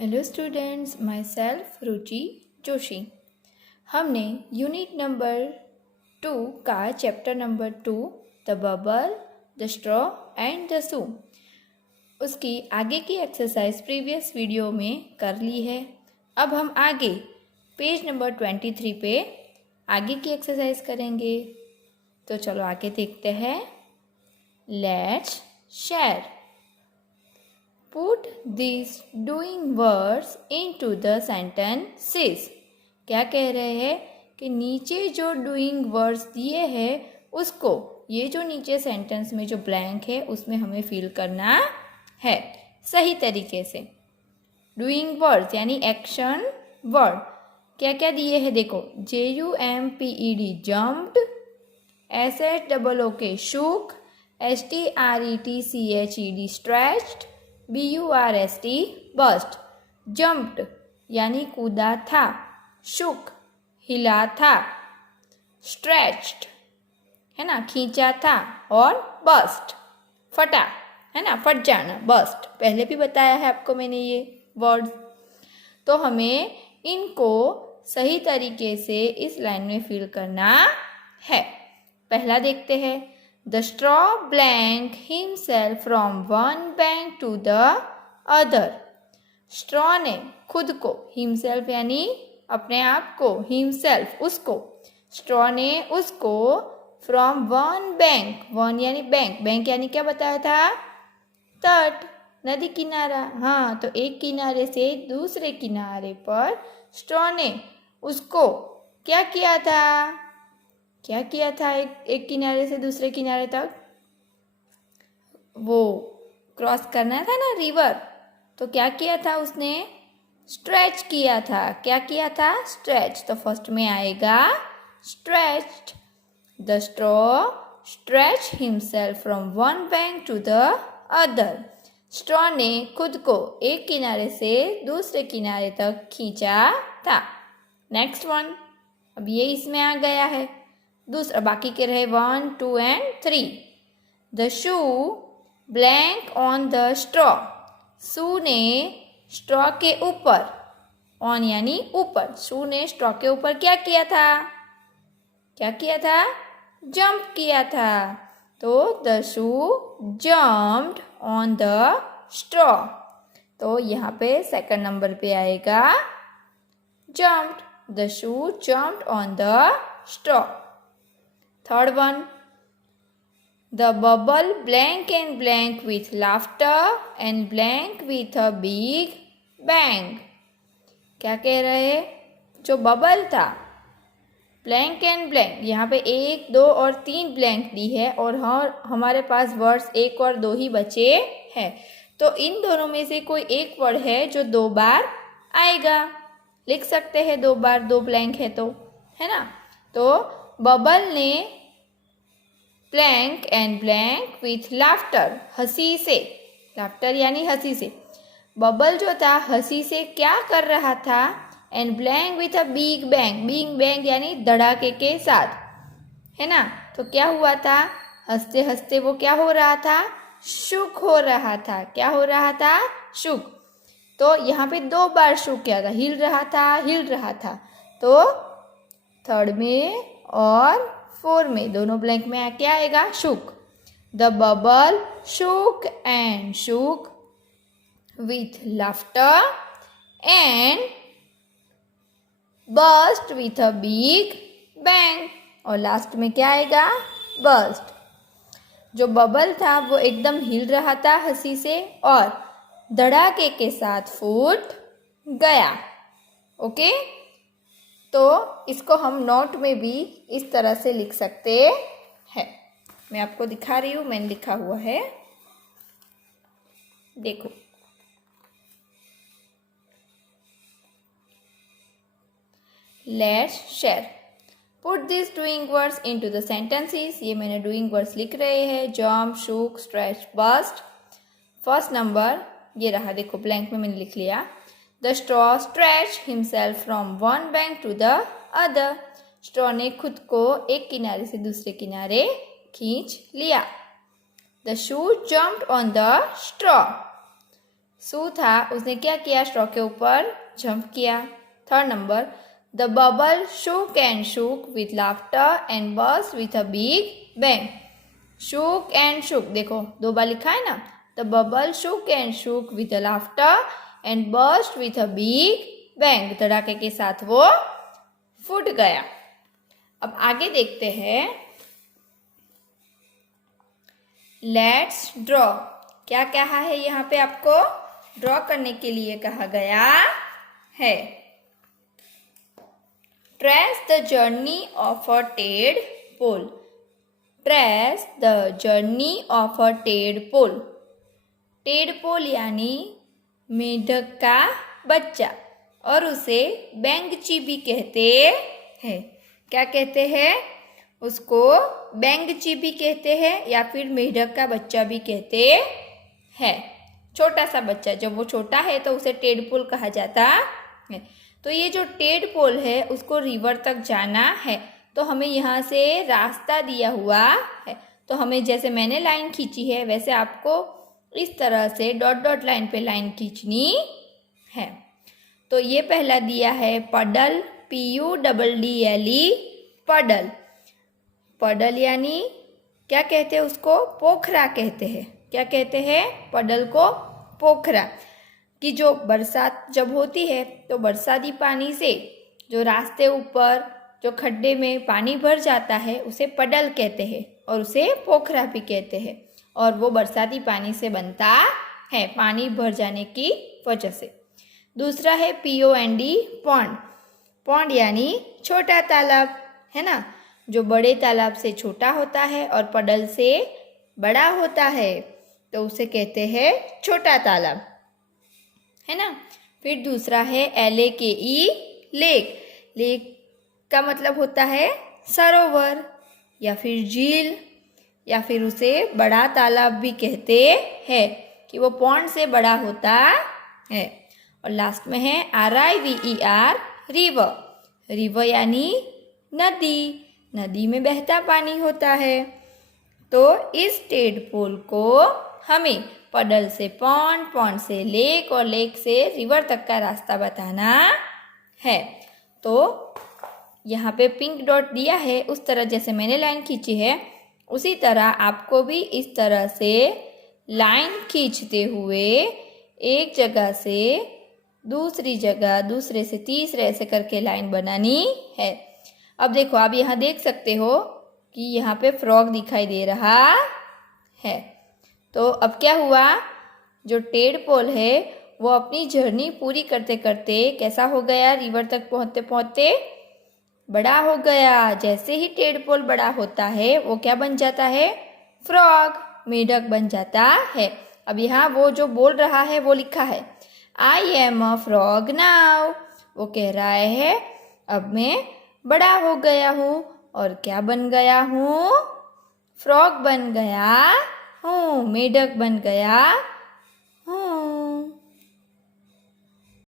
Hello students, my self रुचि जोशी। हमने unit number 2 का chapter number 2 the bubble, the straw and the shoe, उसकी आगे की एक्सरसाइज प्रीवियस वीडियो में कर ली है। अब हम आगे पेज नंबर 23 पे आगे की एक्सरसाइज करेंगे। तो चलो आगे देखते हैं। Let's share. Put these doing words into the sentences। क्या कह रहे हैं कि नीचे जो डूइंग वर्ड्स दिए हैं उसको, ये जो नीचे सेंटेंस में जो ब्लैंक है उसमें हमें फिल करना है सही तरीके से। डूइंग वर्ड्स यानी एक्शन वर्ड क्या क्या दिए हैं देखो। JUMPED jumped, SHOOK shook, STRETCHED stretched, BURST bast. Jumped यानी कूदा था, शुक हिला था, स्ट्रेच्ड है ना खींचा था, और बस्ट फटा है ना फट जाना, बस्ट पहले भी बताया है आपको मैंने ये वर्ड्स। तो हमें इनको सही तरीके से इस लाइन में फिल करना है। पहला देखते हैं। The straw blank himself from one bank to the other। straw ने खुद को, himself यानी अपने आप को, himself उसको, straw ने उसको from one bank, one यानी बैंक, बैंक यानी क्या बताया था, तट नदी किनारा। हाँ, तो एक किनारे से दूसरे किनारे पर straw ने उसको क्या किया था, क्या किया था, एक किनारे से दूसरे किनारे तक वो क्रॉस करना था ना, रिवर। तो क्या किया था उसने, स्ट्रेच किया था। क्या किया था, स्ट्रेच। तो फर्स्ट में आएगा stretched. The straw stretch himself from one bank to the other. Straw ने खुद को एक किनारे से दूसरे किनारे तक खींचा था। नेक्स्ट वन, अब ये इसमें आ गया है। दूसरा बाकी के रहे 1, 2 and 3। The shoe blank on the straw. Shoe ने स्ट्रॉ के ऊपर, ऑन यानी ऊपर, शू ने स्ट्रॉ के ऊपर क्या किया था, क्या किया था, जंप किया था। तो the shoe jumped on the straw. तो यहाँ पे सेकंड नंबर पे आएगा jumped. The shoe jumped on the straw. Third one, the bubble blank and blank with laughter and blank with a big bang। क्या कह रहे हैं, जो बबल था, ब्लैंक एंड ब्लैंक, यहाँ पे 1, 2 और 3 ब्लैंक दी है और हमारे पास वर्ड्स 1 और 2 ही बचे हैं। तो इन दोनों में से कोई एक वर्ड है जो 2 बार आएगा, लिख सकते हैं 2 बार, 2 ब्लैंक है तो, है ना। तो बबल ने blank and blank with laughter, हंसी से, लाफ्टर यानी हंसी से, बबल जो था हंसी से क्या कर रहा था, and blank with a big bang, big bang यानी धड़ाके के साथ, है ना। तो क्या हुआ था, हंसते हंसते वो क्या हो रहा था, शुक हो रहा था। क्या हो रहा था, शुक। तो यहाँ पे 2 बार शुक किया था, हिल रहा था, हिल रहा था। तो थर्ड में और 4 में दोनों ब्लैंक में क्या आएगा, shook. The bubble shook and shook with laughter and burst with a big bang. और लास्ट में क्या आएगा, बस्ट। जो बबल था वो एकदम हिल रहा था हंसी से और धड़ाके के साथ फूट गया। ओके, तो इसको हम नोट में भी इस तरह से लिख सकते हैं। मैं आपको दिखा रही हूँ, मैंने लिखा हुआ है, देखो। Let's share. Put this doing words into the sentences. ये मैंने डूइंग वर्ड्स लिख रहे हैं, jump, shook, stretch, burst. First number ये रहा, देखो ब्लैंक में मैंने लिख लिया। The straw stretched himself from one bank to the other। straw ने खुद को एक किनारे से दूसरे किनारे खींच लिया। The shoe jumped on the straw। सू था, उसने क्या किया, स्ट्रॉ के ऊपर जंप किया। Third number, the bubble shook and shook with laughter and burst with a big bang. Shook and shook, देखो 2 बार लिखा है ना। The bubble shook and shook with a laughter and burst with a big bang. धड़ाके के साथ वो फूट गया। अब आगे देखते हैं, लेट्स ड्रॉ। क्या कहा है यहाँ पे, आपको ड्रॉ करने के लिए कहा गया है। Trace the journey of a tadpole. Trace the journey of a tadpole. Tadpole यानी मेढक का बच्चा, और उसे बैंगची भी कहते हैं। क्या कहते हैं उसको, बैंगची भी कहते हैं, या फिर मेढक का बच्चा भी कहते हैं। छोटा सा बच्चा, जब वो छोटा है तो उसे टेडपोल कहा जाता है। तो ये जो टेडपोल है उसको रिवर तक जाना है, तो हमें यहाँ से रास्ता दिया हुआ है। तो हमें, जैसे मैंने लाइन खींची है, वैसे आपको इस तरह से डॉट डॉट लाइन पे लाइन खींचनी है। तो ये पहला दिया है पडल, PUDDLE, पडल। पडल यानी क्या कहते हैं उसको, पोखरा कहते हैं। क्या कहते हैं पडल को, पोखरा। कि जो बरसात जब होती है तो बरसाती पानी से जो रास्ते ऊपर जो खड्डे में पानी भर जाता है उसे पडल कहते हैं, और उसे पोखरा भी कहते हैं। और वो बरसाती पानी से बनता है, पानी भर जाने की वजह से। दूसरा है POND, पॉन्ड। पॉन्ड यानी छोटा तालाब, है ना, जो बड़े तालाब से छोटा होता है और पडल से बड़ा होता है, तो उसे कहते हैं छोटा तालाब, है ना। फिर दूसरा है LAKE, लेक। लेक का मतलब होता है सरोवर या फिर झील, या फिर उसे बड़ा तालाब भी कहते हैं, कि वो पॉन्ड से बड़ा होता है। और लास्ट में है RIVER, रिवर। रिवर यानी नदी, नदी में बहता पानी होता है। तो इस टेडपोल को हमें पडल से पॉन्ड, पॉन्ड से लेक और लेक से रिवर तक का रास्ता बताना है। तो यहाँ पे पिंक डॉट दिया है, उस तरह जैसे मैंने लाइन खींची है उसी तरह आपको भी इस तरह से लाइन खींचते हुए एक जगह से दूसरी जगह, दूसरे से तीसरे, ऐसे करके लाइन बनानी है। अब देखो, आप यहाँ देख सकते हो कि यहाँ पे फ्रॉग दिखाई दे रहा है। तो अब क्या हुआ, जो टेडपोल है वो अपनी जर्नी पूरी करते करते कैसा हो गया, रिवर तक पहुँचते पहुँचते बड़ा हो गया। जैसे ही टेडपोल बड़ा होता है वो क्या बन जाता है, फ्रॉग, मेढक बन जाता है। अब यहाँ वो जो बोल रहा है वो लिखा है, I am a frog now। वो कह रहा है अब मैं बड़ा हो गया हूँ, और क्या बन गया हूँ, फ्रॉग बन गया हूँ, मेढक बन गया